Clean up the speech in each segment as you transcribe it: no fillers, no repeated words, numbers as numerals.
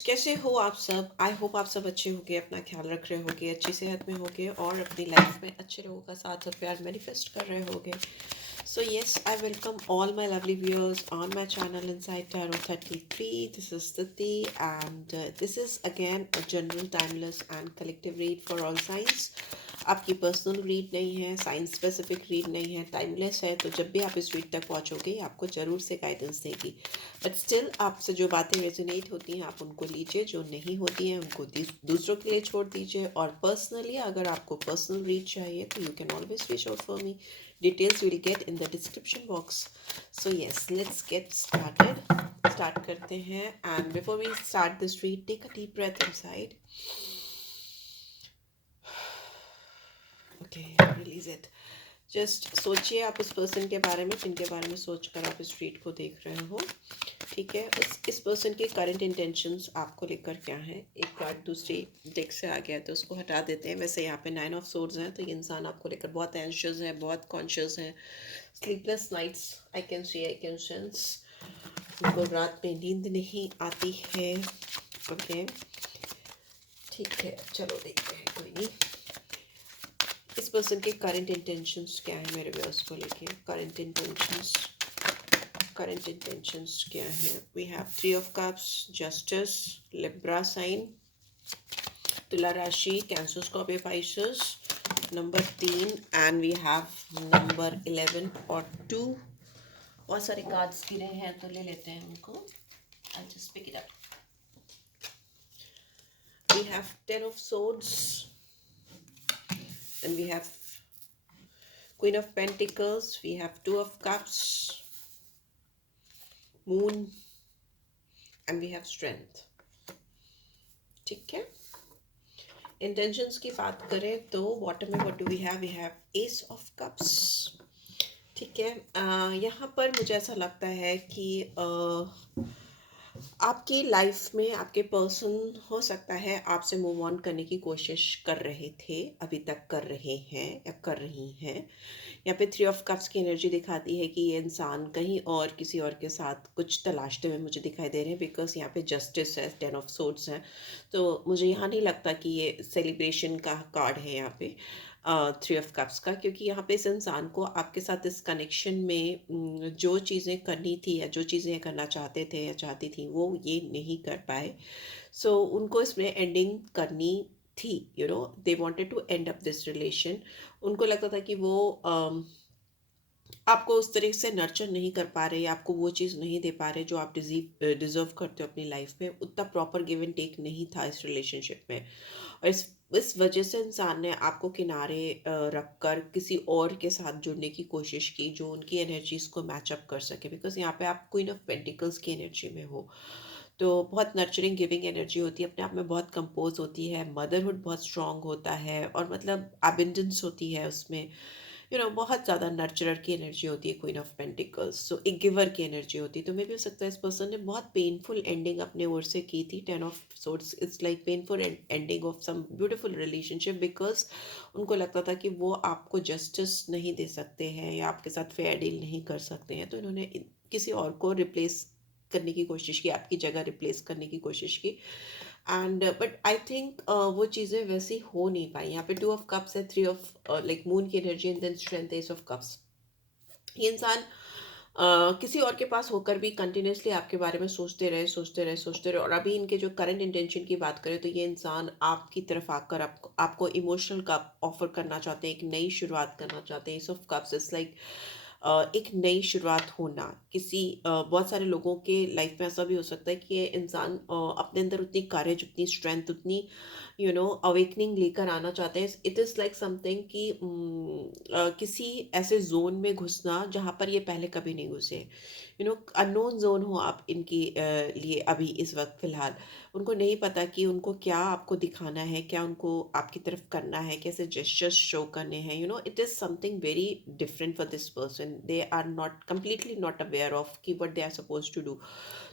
कैसे हो आप सब? आई होप आप सब अच्छे होंगे, अपना ख्याल रख रहे होंगे, अच्छी सेहत में होंगे और अपनी लाइफ में अच्छे लोगों का साथ और प्यार मैनिफेस्ट कर रहे होंगे। So yes, I welcome all my lovely viewers on my channel Inside Tarot 33. This is Titi and this is again a general, timeless and collective read for all signs. आपकी पर्सनल रीड नहीं है, science specific read नहीं है, timeless है, तो जब भी आप इस रीड तक पहुंचोगे आपको ज़रूर से गाइडेंस देगी। बट स्टिल आपसे जो बातें रेजोनेट होती हैं आप उनको लीजिए, जो नहीं होती हैं उनको दूसरों के लिए छोड़ दीजिए। और पर्सनली अगर आपको पर्सनल रीड चाहिए तो you can always reach out for me. Details will get in the description box. So yes, let's get started. Start करते हैं and before we start this read take a deep breath inside. Okay, release it. Just सोचिए आप उस person के बारे में जिनके बारे में सोचकर आप इस रीड को देख रहे हो। ठीक है, इस पर्सन के करंट इंटेंशंस आपको लेकर क्या है। एक कार्ड दूसरी डेक से आ गया तो उसको हटा देते हैं। वैसे यहाँ पे 9 ऑफ सोर्ड्स हैं, तो ये इंसान आपको लेकर बहुत एंशियस है, बहुत कॉन्शियस है। Sleepless nights I can see, I can sense. उनको रात में नींद नहीं आती है। ओके ठीक है, चलो देखते हैं, कोई नहीं। इस पर्सन के करंट इंटेंशंस क्या है मेरे व्यूअर्स को लेके। करंट इंटेंशंस क्या है। We have 3 of cups, justice, Libra sign, तुला राशि, Cancer, Scorpio, Pisces, number 3 and we have number 11 और 2। बहुत सारे कार्ड्स गिरे हैं तो ले लेते हैं उनको। I just pick it up. We have 10 of swords and we have Queen of Pentacles, we have 2 of Cups, Moon and we have Strength। ठीक है, इंटेंशंस की बात करें तो बॉटम में what do we have ace of cups. ठीक है, यहाँ पर मुझे ऐसा लगता है कि आपकी लाइफ में आपके पर्सन हो सकता है आपसे मूव ऑन करने की कोशिश कर रहे थे, अभी तक कर रहे हैं या कर रही हैं। यहाँ पे 3 ऑफ कप्स की एनर्जी दिखाती है कि ये इंसान कहीं और किसी और के साथ कुछ तलाशते हुए मुझे दिखाई दे रहे हैं। बिकॉज यहाँ पे जस्टिस है, 10 ऑफ सोर्ड्स है, तो मुझे यहाँ नहीं लगता कि ये सेलिब्रेशन का कार्ड है यहाँ पे 3 ऑफ कप्स का। क्योंकि यहाँ पे इस इंसान को आपके साथ इस कनेक्शन में जो चीज़ें करनी थी या जो चीज़ें करना चाहते थे या चाहती थी वो ये नहीं कर पाए। सो उनको इसमें एंडिंग करनी थी। You know, they wanted to end up this relation. उनको लगता था कि वो आपको उस तरीके से नर्चर नहीं कर पा रहे, आपको वो चीज़ नहीं दे पा रहे जो आप डिज़र्व करते हो अपनी लाइफ में। उतना प्रॉपर गिव एंड टेक नहीं था इस रिलेशनशिप में। और इस वजह से इंसान ने आपको किनारे रख कर किसी और के साथ जुड़ने की कोशिश की जो उनकी एनर्जीज़ को मैचअप कर सके। बिकॉज यहाँ पे आप क्वीन ऑफ पेंटिकल्स की एनर्जी में हो, तो बहुत नर्चरिंग गिविंग एनर्जी होती है, अपने आप में बहुत कंपोज होती है, मदरहुड बहुत स्ट्रांग होता है और मतलब एबिंडेंस होती है उसमें। बहुत ज़्यादा नर्चरर की एनर्जी होती है क्वीन ऑफ पेंटिकल्स। सो एक गिवर की एनर्जी होती है। तो मे भी हो सकता है इस पर्सन ने बहुत पेनफुल एंडिंग अपने ओर से की थी। 10 of swords it's like painful ending of some beautiful relationship. Because उनको लगता था कि वो आपको जस्टिस नहीं दे सकते हैं या आपके साथ फेयर डील नहीं कर सकते हैं, तो इन्होंने किसी और को रिप्लेस करने की कोशिश की, आपकी जगह रिप्लेस करने की कोशिश की। एंड बट आई थिंक वो चीज़ें वैसी हो नहीं पाई। यहाँ पे 2 ऑफ कप्स है, 3 ऑफ लाइक मून की energy and then strength, ace of cups. ये इंसान किसी और के पास होकर भी कंटिन्यूसली आपके बारे में सोचते रहे। और अभी इनके जो करंट इंटेंशन की बात करें तो ये इंसान आपकी तरफ आकर आपको इमोशनल कप ऑफर करना चाहते हैं, एक नई शुरुआत करना चाहते हैं। S of cups it's like एक नई शुरुआत होना। बहुत सारे लोगों के लाइफ में ऐसा भी हो सकता है कि ये इंसान अपने अंदर उतनी करेज, उतनी स्ट्रेंथ, उतनी अवेकनिंग लेकर आना चाहते हैं। इट इज़ लाइक समथिंग कि किसी ऐसे जोन में घुसना जहाँ पर ये पहले कभी नहीं घुसे। अननोन जोन हो आप इनकी लिए अभी इस वक्त फ़िलहाल। उनको नहीं पता कि उनको क्या आपको दिखाना है, क्या उनको आपकी तरफ करना है, कैसे जेस्चर्स शो करने हैं। It is something very different for this person. They are not completely not aware of कि what they are suppose to do.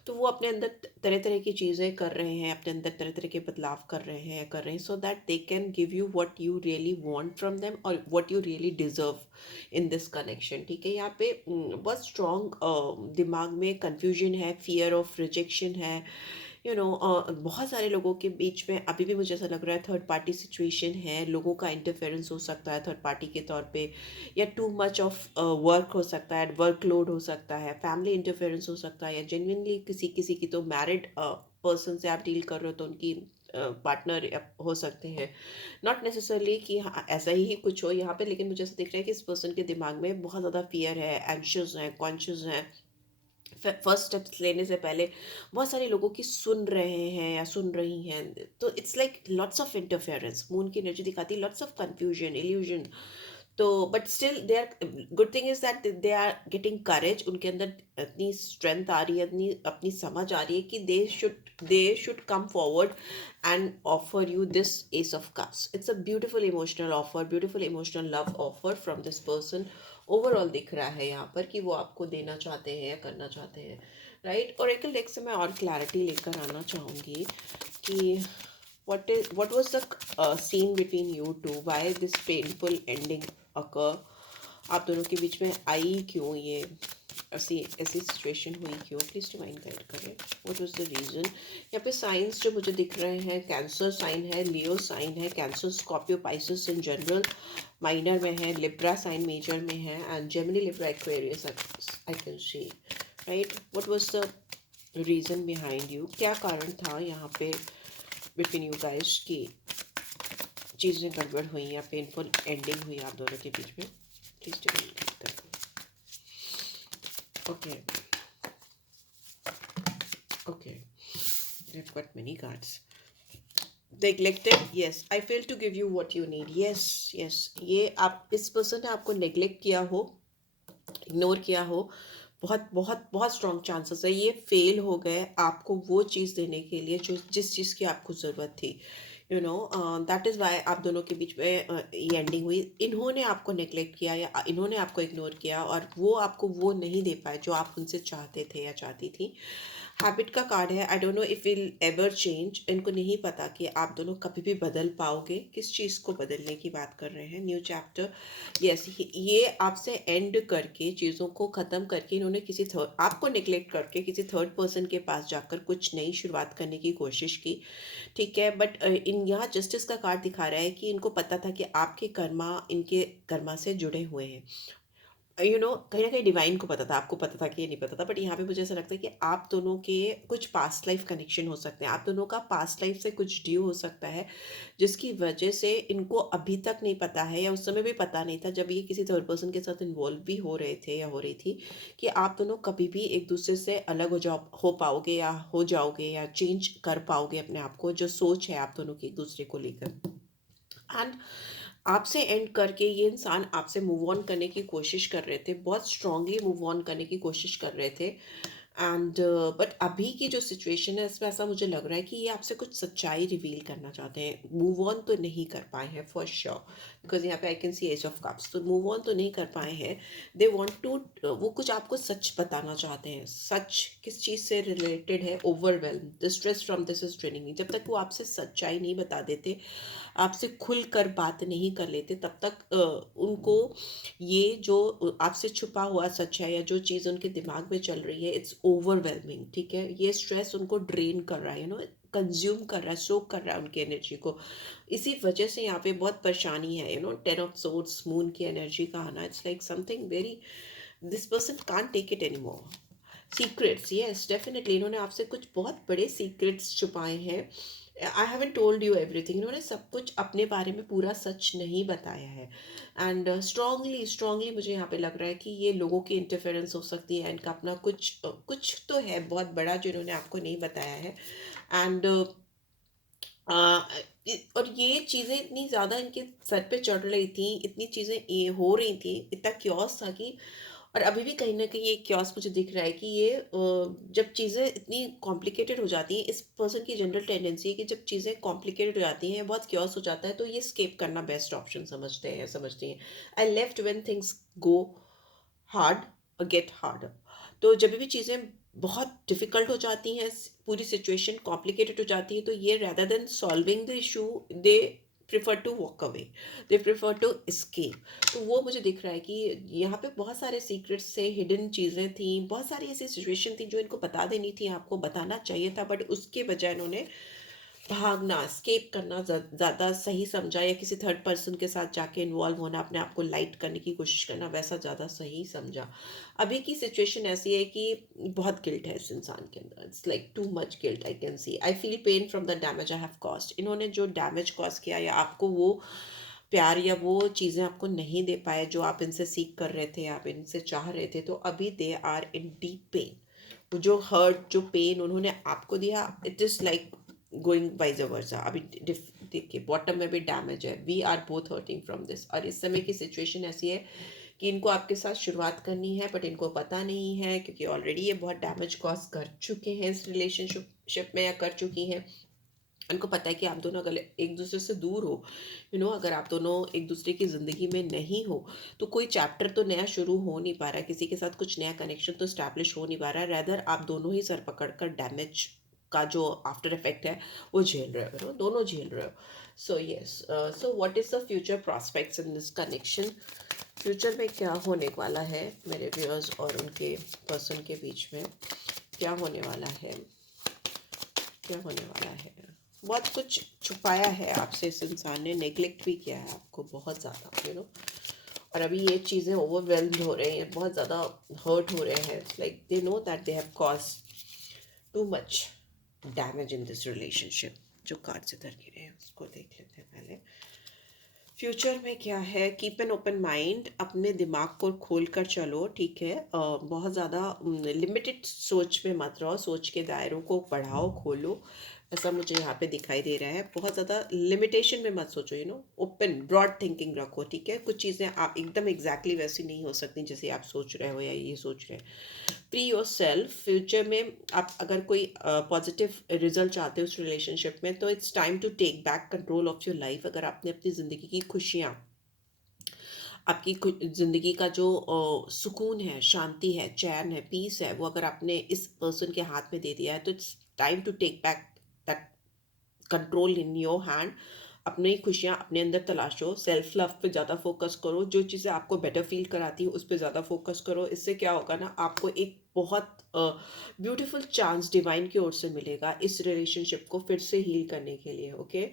तो वो अपने अंदर तरह तरह की चीज़ें कर रहे हैं, अपने अंदर तरह तरह के बदलाव कर रहे हैं so that they can give you what you really want from them और what you really deserve in this connection. ठीक है, यहाँ पे बहुत स्ट्रॉन्ग दिमाग में कंफ्यूजन है, फियर ऑफ रिजेक्शन है। बहुत सारे लोगों के बीच में अभी भी मुझे ऐसा लग रहा है थर्ड पार्टी सिचुएशन है, लोगों का इंटरफेरेंस हो सकता है थर्ड पार्टी के तौर पे, या टू मच ऑफ वर्क हो सकता है, वर्कलोड हो सकता है, फैमिली इंटरफेरेंस हो सकता है, या जेन्युइनली किसी किसी की तो मैरिड पर्सन से आप डील कर रहे हो तो उनकी पार्टनर हो सकते हैं। नॉट नेसेसरली कि हाँ ऐसा ही कुछ हो यहाँ पे, लेकिन मुझे ऐसा दिख रहा है कि इस पर्सन के दिमाग में बहुत ज़्यादा फियर है, एंशियस है, कॉन्शियस है। फर्स्ट स्टेप्स लेने से पहले बहुत सारे लोगों की सुन रहे हैं या सुन रही हैं, तो it's like lots of interference, moon की एनर्जी दिखाती है लॉट्स ऑफ कंफ्यूजन, इल्यूजन। तो but still they are, good thing is that they are getting courage, उनके अंदर इतनी स्ट्रेंथ आ रही है, इतनी अपनी समझ आ रही है कि they should come forward and offer you this S of cups. It's a beautiful emotional offer, beautiful emotional love offer from this person. Overall दिख रहा है यहाँ पर कि वो आपको देना चाहते हैं या करना चाहते हैं, राइट। और एक डेक से मैं और क्लैरिटी लेकर आना चाहूँगी कि what was the scene between you two, why this painful ending occur, आप दोनों के बीच में आई क्यों ये ऐसी ऐसी सिचुएशन हुई क्यों, प्लीज डिवाइन गाइड करें। What was the reason. यहाँ पे साइंस जो मुझे दिख रहे हैं, कैंसर साइन है, लियो साइन है, Cancer Scorpio Pisces in general minor में है, लिब्रा साइन मेजर में है, and Gemini Libra Aquarius I can see, right. What was the reason behind you, क्या कारण था यहाँ पे बिटवीन यू गाइस की चीज़ें गड़बड़ हुई या पेनफुल एंडिंग हुई आप दोनों के बीच में, प्लीज डिवाइन गाइड करें। Okay, okay. I've got many cards. Neglected, yes. I failed to give you what you need. Yes, yes. ये आप इस पर्सन ने आपको नेग्लेक्ट किया हो, इग्नोर किया हो, बहुत बहुत बहुत स्ट्रॉन्ग चांसेस है ये फेल हो गए आपको वो चीज़ देने के लिए जो जिस चीज़ की आपको ज़रूरत थी। दैट इज़ वाई आप दोनों के बीच में ये एंडिंग हुई। इन्होंने आपको नेग्लेक्ट किया या इन्होंने आपको इग्नोर किया और वो आपको वो नहीं दे पाए जो आप उनसे चाहते थे या चाहती थी। हैबिट का कार्ड है, I don't know if will ever change. इनको नहीं पता कि आप दोनों कभी भी बदल पाओगे। किस चीज़ को बदलने की बात कर रहे हैं, न्यू चैप्टर। यस, ये आपसे एंड करके चीज़ों को ख़त्म करके इन्होंने किसी थर्ड आपको निगलेक्ट करके किसी थर्ड पर्सन के पास जाकर कुछ नई शुरुआत करने की कोशिश की, ठीक है। बट इन यहाँ जस्टिस का कार्ड दिखा रहा है कि इनको पता था कि आपके कर्मा इनके कर्मा से जुड़े हुए हैं। कहीं ना कहीं डिवाइन को पता था, आपको पता था कि ये नहीं पता था, बट यहाँ पे मुझे ऐसा लगता है कि आप दोनों के कुछ पास्ट लाइफ कनेक्शन हो सकते हैं, आप दोनों का पास्ट लाइफ से कुछ ड्यू हो सकता है, जिसकी वजह से इनको अभी तक नहीं पता है या उस समय भी पता नहीं था जब ये किसी थर्ड पर्सन के साथ इन्वॉल्व भी हो रहे थे या हो रही थी, कि आप दोनों कभी भी एक दूसरे से अलग हो पाओगे या हो जाओगे या चेंज कर पाओगे अपने आप को, जो सोच है आप दोनों की एक दूसरे को लेकर। एंड आपसे एंड करके ये इंसान आपसे मूव ऑन करने की कोशिश कर रहे थे, बहुत स्ट्रांगली मूव ऑन करने की कोशिश कर रहे थे। एंड बट अभी की जो सिचुएशन है इसमें ऐसा मुझे लग रहा है कि ये आपसे कुछ सच्चाई रिवील करना चाहते हैं। मूव ऑन तो नहीं कर पाए हैं फॉर श्योर, बिकॉज यहाँ पे I can see ace of cups, तो मूव ऑन तो नहीं कर पाए हैं। दे वांट टू, वो कुछ आपको सच बताना चाहते हैं। सच किस चीज़ से रिलेटेड है, overwhelm, the stress from this is training. जब तक वो आपसे सच्चाई नहीं बता देते, आपसे खुल कर बात नहीं कर लेते, तब तक उनको ये जो आपसे छुपा हुआ सच है या जो चीज़ उनके दिमाग में चल रही है, इट्स ओवरवेलमिंग, ठीक है। ये स्ट्रेस उनको ड्रेन कर रहा है, कंज्यूम कर रहा है, सोक कर रहा है उनकी एनर्जी को। इसी वजह से यहाँ पे बहुत परेशानी है। 10 ऑफ सोर्ड्स, मून की एनर्जी का आना, it's like something very, this person can't take it any more. Secrets, yes definitely इन्होंने आपसे कुछ बहुत बड़े सीक्रेट्स छुपाए हैं। I haven't told you everything, इन्होंने सब कुछ अपने बारे में पूरा सच नहीं बताया है। एंड स्ट्रांगली स्ट्रांगली मुझे यहाँ पे लग रहा है कि ये लोगों की इंटरफेरेंस हो सकती है, इनका अपना कुछ तो है बहुत बड़ा जो इन्होंने आपको नहीं बताया है। एंड और ये चीज़ें इतनी ज़्यादा इनके सर पे चढ़ रही थी, इतनी चीज़ें ये हो रही थी, इतना क्योस था कि, और अभी भी कहीं ना कहीं ये क्योस मुझे दिख रहा है कि ये जब चीज़ें इतनी कॉम्प्लिकेटेड हो जाती हैं, इस पर्सन की जनरल टेंडेंसी है कि जब चीज़ें कॉम्प्लिकेटेड हो जाती हैं, बहुत क्योस हो जाता है, तो ये स्केप करना बेस्ट ऑप्शन समझते हैं, समझती हैं। I left when things go hard और गेट हार्डर। तो जब भी चीज़ें बहुत डिफ़िकल्ट हो जाती हैं, पूरी सिचुएशन कॉम्प्लिकेटेड हो जाती है, तो ये rather than solving the issue, they prefer to walk away, they prefer to escape। तो वो मुझे दिख रहा है कि यहाँ पे बहुत सारे सीक्रेट्स से हिडन चीज़ें थी, बहुत सारी ऐसी सिचुएशन थी जो इनको बता देनी थी, आपको बताना चाहिए था, बट उसके बजाय इन्होंने भागना, एस्केप करना ज़्यादा सही समझा, या किसी थर्ड पर्सन के साथ जाके इन्वॉल्व होना, अपने आप को लाइट करने की कोशिश करना, वैसा ज़्यादा सही समझा। अभी की सिचुएशन ऐसी है कि बहुत गिल्ट है इस इंसान के अंदर, it's like too much guilt, I can see, I feel pain from the damage I have cost. इन्होंने जो डैमेज कॉज किया, या आपको वो प्यार या वो चीज़ें आपको नहीं दे पाए जो आप इनसे सीख कर रहे थे, आप इनसे चाह रहे थे, तो अभी they are in deep pain. जो हर्ट, जो पेन उन्होंने आपको दिया, it is like going vice versa. अभी देखिए बॉटम में भी डैमेज है, we are both hurting from this. और इस समय की सिचुएशन ऐसी है कि इनको आपके साथ शुरुआत करनी है, बट इनको पता नहीं है, क्योंकि ऑलरेडी ये बहुत डैमेज कॉज कर चुके हैं इस रिलेशनशिप में, या कर चुकी हैं। उनको पता है कि आप दोनों अगर एक दूसरे से दूर हो, अगर आप दोनों एक दूसरे की ज़िंदगी में नहीं हो, तो कोई चैप्टर तो नया शुरू हो नहीं पा रहा है, किसी के साथ कुछ नया कनेक्शन तो स्टैब्लिश हो नहीं पा रहा है। रैदर आप दोनों ही सर पकड़ कर डैमेज का जो आफ्टर इफेक्ट है वो झेल रहे हो, दोनों झेल रहे हो। So yes, so what is the future prospects in this connection? Future में क्या होने वाला है मेरे व्यूअर्स और उनके पर्सन के बीच में? क्या होने वाला है? क्या होने वाला है? बहुत कुछ छुपाया है आपसे इस इंसान ने, नेग्लेक्ट भी किया है आपको बहुत ज़्यादा, और अभी ये चीज़ें ओवरवेल्म्ड हो रही हैं, बहुत ज़्यादा हर्ट हो रहे हैं। It's like they know that they have cause too much damage in this relationship. जो कार्ड से इधर गिरे हैं उसको देख लेते हैं पहले। फ्यूचर में क्या है? कीप एन ओपन माइंड, अपने दिमाग को खोल कर चलो, ठीक है। बहुत ज़्यादा लिमिटेड सोच में मत रहो, सोच के दायरों को बढ़ाओ, खोलो, ऐसा मुझे यहाँ पे दिखाई दे रहा है। बहुत ज़्यादा लिमिटेशन में मत सोचो, ओपन ब्रॉड थिंकिंग रखो, ठीक है। कुछ चीज़ें आप एकदम एग्जैक्टली वैसी नहीं हो सकती जैसे आप सोच रहे हो या ये सोच रहे हैं। Free your self. फ्यूचर में आप अगर कोई पॉजिटिव रिजल्ट चाहते हो उस रिलेशनशिप में, तो it's time to take back control of your life. अगर आपने अपनी ज़िंदगी की खुशियाँ, आपकी ज़िंदगी का जो सुकून है, शांति है, चैन है, पीस है, वो अगर आपने इस पर्सन के हाथ में दे दिया है, तो it's time to take back that control in your hand. अपनी खुशियाँ अपने अंदर तलाशो, सेल्फ लव पे ज़्यादा फोकस करो, जो चीज़ें आपको बेटर फील कराती हैं उस पर ज़्यादा फोकस करो। इससे क्या होगा ना, आपको एक बहुत ब्यूटीफुल चांस डिवाइन की ओर से मिलेगा इस रिलेशनशिप को फिर से हील करने के लिए, ओके।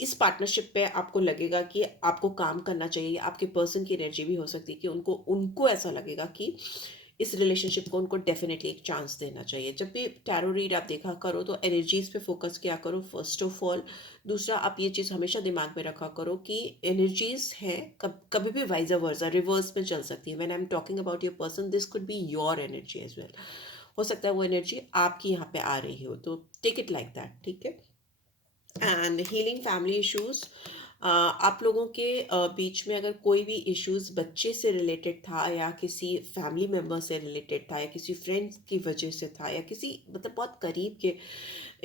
इस पार्टनरशिप पे आपको लगेगा कि आपको काम करना चाहिए। आपके पर्सन की एनर्जी भी हो सकती है कि उनको उनको ऐसा लगेगा कि इस रिलेशनशिप को उनको डेफिनेटली एक चांस देना चाहिए। जब भी टैरो रीड आप देखा करो तो एनर्जीज पे फोकस किया करो फर्स्ट ऑफ ऑल। दूसरा, आप ये चीज़ हमेशा दिमाग में रखा करो कि एनर्जीज हैं, कभी भी वाइज वर्सा रिवर्स में चल सकती है। When I am talking about your person, this could be your energy as well. हो सकता है वो एनर्जी आपकी यहाँ पे आ रही हो, तो टेक इट लाइक दैट, ठीक है। एंड हीलिंग फैमिली इश्यूज, आप लोगों के बीच में अगर कोई भी इश्यूज बच्चे से रिलेटेड था, या किसी फैमिली मेम्बर से रिलेटेड था, या किसी फ्रेंड्स की वजह से था, या किसी मतलब बहुत करीब के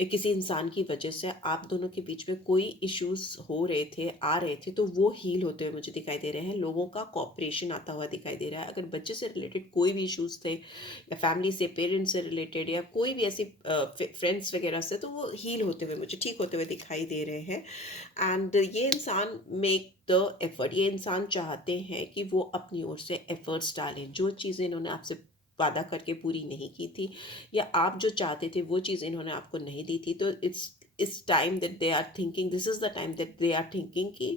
किसी इंसान की वजह से आप दोनों के बीच में कोई इश्यूज हो रहे थे, आ रहे थे, तो वो हील होते हुए मुझे दिखाई दे रहे हैं। लोगों का कॉपरेशन आता हुआ दिखाई दे रहा है। अगर बच्चे से रिलेटेड कोई भी इश्यूज थे, या फैमिली से, पेरेंट्स से रिलेटेड, या कोई भी ऐसी फ्रेंड्स वगैरह से, तो वो हील होते हुए मुझे ठीक होते हुए दिखाई दे रहे हैं। एंड ये इंसान मेक द एफर्ट, ये इंसान चाहते हैं कि वो अपनी ओर से एफर्ट्स डालें। जो चीज़ें इन्होंने आपसे वादा करके पूरी नहीं की थी, या आप जो चाहते थे वो चीज़ इन्होंने आपको नहीं दी थी, तो it's time that they are thinking, this is the time that they are thinking कि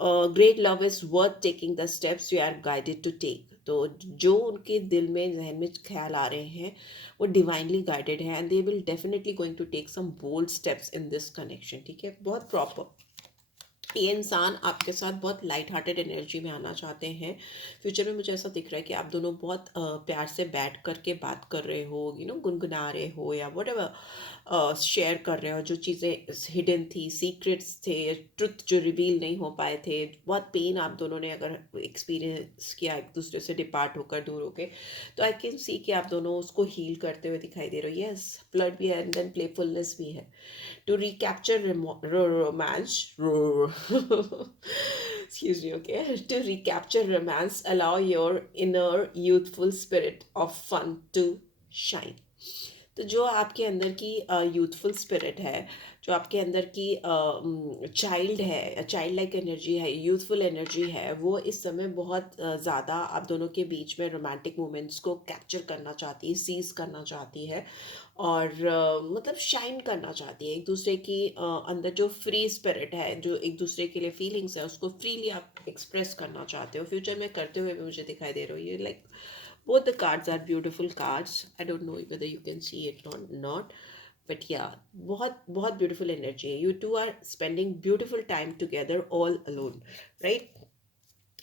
great love is worth taking the steps we are guided to take. तो जो उनके दिल में, जहन में ख्याल आ रहे हैं, वो डिवाइनली गाइडेड है, and they will definitely going to take some bold steps in this connection, ठीक है। बहुत प्रॉपर ये इंसान आपके साथ बहुत लाइट हार्टेड एनर्जी में आना चाहते हैं। फ्यूचर में मुझे ऐसा दिख रहा है कि आप दोनों बहुत प्यार से बैठ करके बात कर रहे हो, गुनगुना रहे हो, या वट एवर शेयर कर रहे हो, जो चीज़ें हिडन थी, सीक्रेट्स थे, ट्रुथ जो रिवील नहीं हो पाए थे। बहुत पेन आप दोनों ने अगर एक्सपीरियंस किया एक दूसरे से डिपार्ट होकर, दूर होके, तो आई कैन सी कि आप दोनों उसको हील करते हुए दिखाई दे रहे हो। यस, फ्लर्ट भी है एंड देन प्लेफुलनेस भी है। To recapture romance, excuse me, okay, to recapture romance, allow your inner youthful spirit of fun to shine. तो जो आपके अंदर की यूथफुल स्पिरिट है, जो आपके अंदर की चाइल्ड है, चाइल्ड लाइक एनर्जी है, यूथफुल एनर्जी है, वो इस समय बहुत ज़्यादा आप दोनों के बीच में रोमांटिक मोमेंट्स को कैप्चर करना चाहती है, सीज करना चाहती है, और मतलब शाइन करना चाहती है एक दूसरे की अंदर जो फ्री स्पिरिट है, जो एक दूसरे के लिए फीलिंग्स है, उसको फ्रीली आप एक्सप्रेस करना चाहते हो। फ्यूचर में करते हुए भी मुझे दिखाई दे रही है, like both the cards are beautiful cards. I don't know whether you can see it or not, but yeah, बहुत बहुत beautiful energy है. You two are spending beautiful time together all alone, right?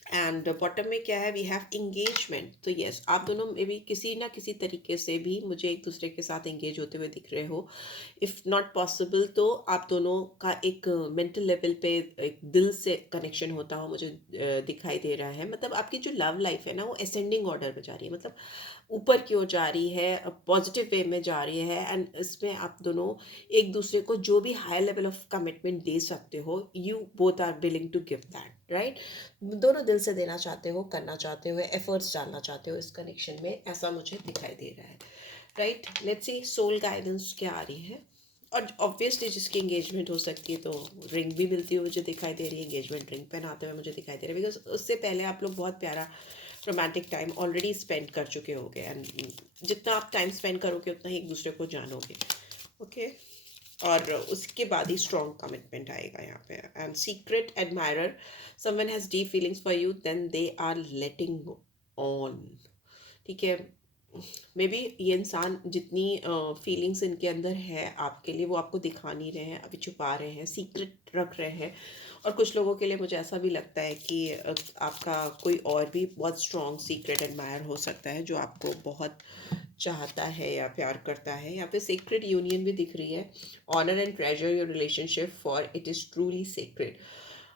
And bottom में क्या है, we have engagement. तो yes, आप दोनों में भी किसी ना किसी तरीके से भी मुझे एक दूसरे के साथ इंगेज होते हुए दिख रहे हो। इफ़ नॉट पॉसिबल तो आप दोनों का एक मेंटल लेवल पे एक दिल से कनेक्शन होता हो मुझे दिखाई दे रहा है। मतलब आपकी जो लव लाइफ है ना, वो असेंडिंग ऑर्डर में जा रही है, मतलब ऊपर की ओर जा रही है, पॉजिटिव वे में जा रही है। एंड इसमें आप दोनों एक दूसरे को जो भी हाई लेवल ऑफ कमिटमेंट दे सकते हो, you both are willing to give that, right? दोनों दिल से देना चाहते हो, करना चाहते हो, एफर्ट्स डालना चाहते हो इस कनेक्शन में, ऐसा मुझे दिखाई दे रहा है, right? Let's see soul guidance क्या आ रही है। और ऑब्वियसली जिसकी एंगेजमेंट हो सकती है तो रिंग भी मिलती हुई मुझे दिखाई दे रही है, एंगेजमेंट रिंग पहनाते हुए मुझे दिखाई दे रहा है, बिकॉज उससे पहले आप लोग बहुत प्यारा रोमांटिक टाइम ऑलरेडी स्पेंड कर चुके होगे। एंड जितना आप टाइम स्पेंड करोगे उतना ही एक दूसरे को जानोगे, ओके? और उसके बाद ही स्ट्रॉन्ग कमिटमेंट आएगा यहाँ पे। And secret admirer, someone has deep feelings for you, then they are letting on, ठीक है? मे बी ये इंसान जितनी फीलिंग्स इनके अंदर है आपके लिए, वो आपको दिखा नहीं रहे हैं, अभी छुपा रहे हैं, सीक्रेट रख रहे हैं। और कुछ लोगों के लिए मुझे ऐसा भी लगता है कि आपका कोई और भी बहुत स्ट्रॉन्ग सीक्रेट एडमायर हो सकता है, जो आपको बहुत चाहता है या प्यार करता है। यहाँ पे सीक्रेट यूनियन भी दिख रही है। Honour and treasure your relationship for it is truly secret.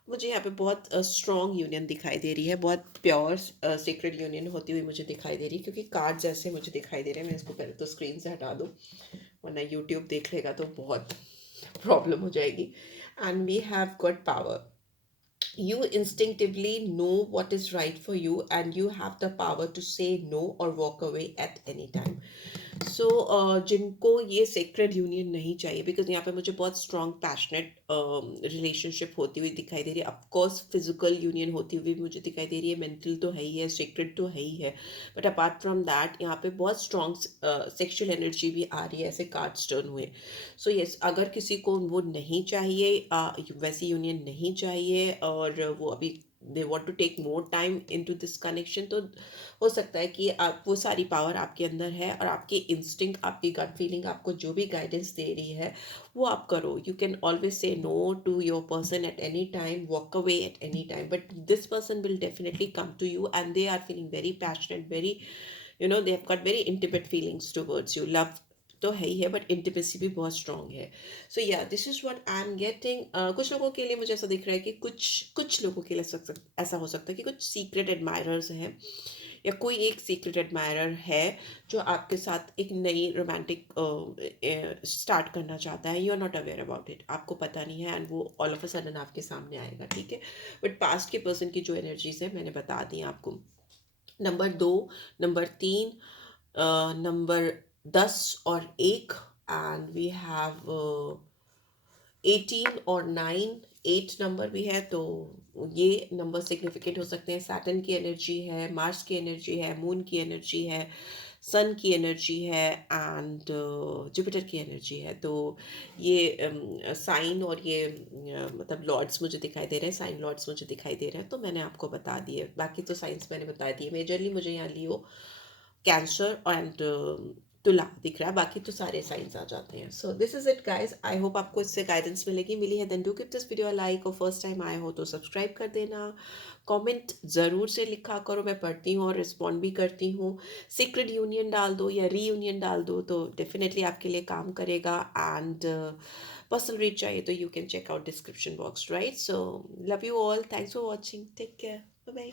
मुझे यहाँ पे बहुत स्ट्रॉन्ग यूनियन दिखाई दे रही है, बहुत प्योर सीक्रेट यूनियन होती हुई मुझे दिखाई दे रही है, क्योंकि कार्ड जैसे मुझे दिखाई दे रहे हैं। मैं इसको पहले तो स्क्रीन से हटा दूँ, वरना यूट्यूब देख लेगा तो बहुत प्रॉब्लम हो जाएगी। And we have got power, you instinctively know what is right for you and you have the power to say no or walk away at any time. सो जिनको ये सेक्रेड यूनियन नहीं चाहिए, बिकॉज यहाँ पे मुझे बहुत स्ट्रॉन्ग पैशनेट रिलेशनशिप होती हुई दिखाई दे रही है। ऑफकोर्स फिजिकल यूनियन होती हुई मुझे दिखाई दे रही है, मेंटल तो है ही है, सेक्रेड तो है ही है, बट अपार्ट फ्रॉम दैट यहाँ पे बहुत स्ट्रॉन्ग सेक्शुअल एनर्जी भी आ रही है, ऐसे कार्ड्स टर्न हुए। सो यस, अगर किसी को वो नहीं चाहिए, वैसी यूनियन नहीं चाहिए, और वो अभी they want to take more time into this connection, तो हो सकता है कि आप वो सारी पावर आपके अंदर है, और आपकी इंस्टिंक्ट, आपकी गट फीलिंग आपको जो भी गाइडेंस दे रही है वो आप करो। You can always say no to your person at any time, walk away at any time, but this person will definitely come to you and they are feeling very passionate, very, you know, they have got very intimate feelings towards you. Love तो है ही है, but intimacy भी बहुत strong है। सो या, this is what I am getting. कुछ लोगों के लिए मुझे ऐसा दिख रहा है कि कुछ कुछ लोगों के लिए ऐसा हो सकता है कि कुछ सीक्रेट एडमायरर्स हैं, या कोई एक सीक्रेट एडमायरर है जो आपके साथ एक नई रोमांटिक स्टार्ट करना चाहता है। You are not aware about it, आपको पता नहीं है, एंड वो ऑल ऑफ अ सडन आपके सामने आएगा, ठीक है? बट पास्ट के पर्सन की जो एनर्जीज है मैंने बता दी आपको। नंबर 2, नंबर 3, नंबर 10 और 1, एंड वी हैव 18 और 9, 8 नंबर भी है, तो ये नंबर सिग्निफिकेंट हो सकते हैं। सैटर्न की एनर्जी है, मार्स की एनर्जी है, मून की एनर्जी है, सन की एनर्जी है, एंड जुपिटर की एनर्जी है। तो ये साइन और ये मतलब लॉर्ड्स मुझे दिखाई दे रहे हैं, साइन लॉर्ड्स मुझे दिखाई दे रहे हैं, तो मैंने आपको बता दिए। बाकी तो साइंस मैंने बता दिए। मेजरली मुझे यहाँ लियो, कैंसर एंड तुला दिख रहा है, बाकी तो सारे साइंस आ जाते हैं। So this is it guys, I hope आपको इससे गाइडेंस मिली है। Then do give this video like, और फर्स्ट टाइम आए हो तो सब्सक्राइब कर देना। कमेंट ज़रूर से लिखा करो, मैं पढ़ती हूँ और रिस्पॉन्ड भी करती हूँ। सीक्रेट यूनियन डाल दो या रीयूनियन डाल दो तो डेफिनेटली आपके लिए काम करेगा। एंड पर्सनल रीच चाहिए तो you can check out description box, right? So love you all, thanks for watching, take care, bye bye.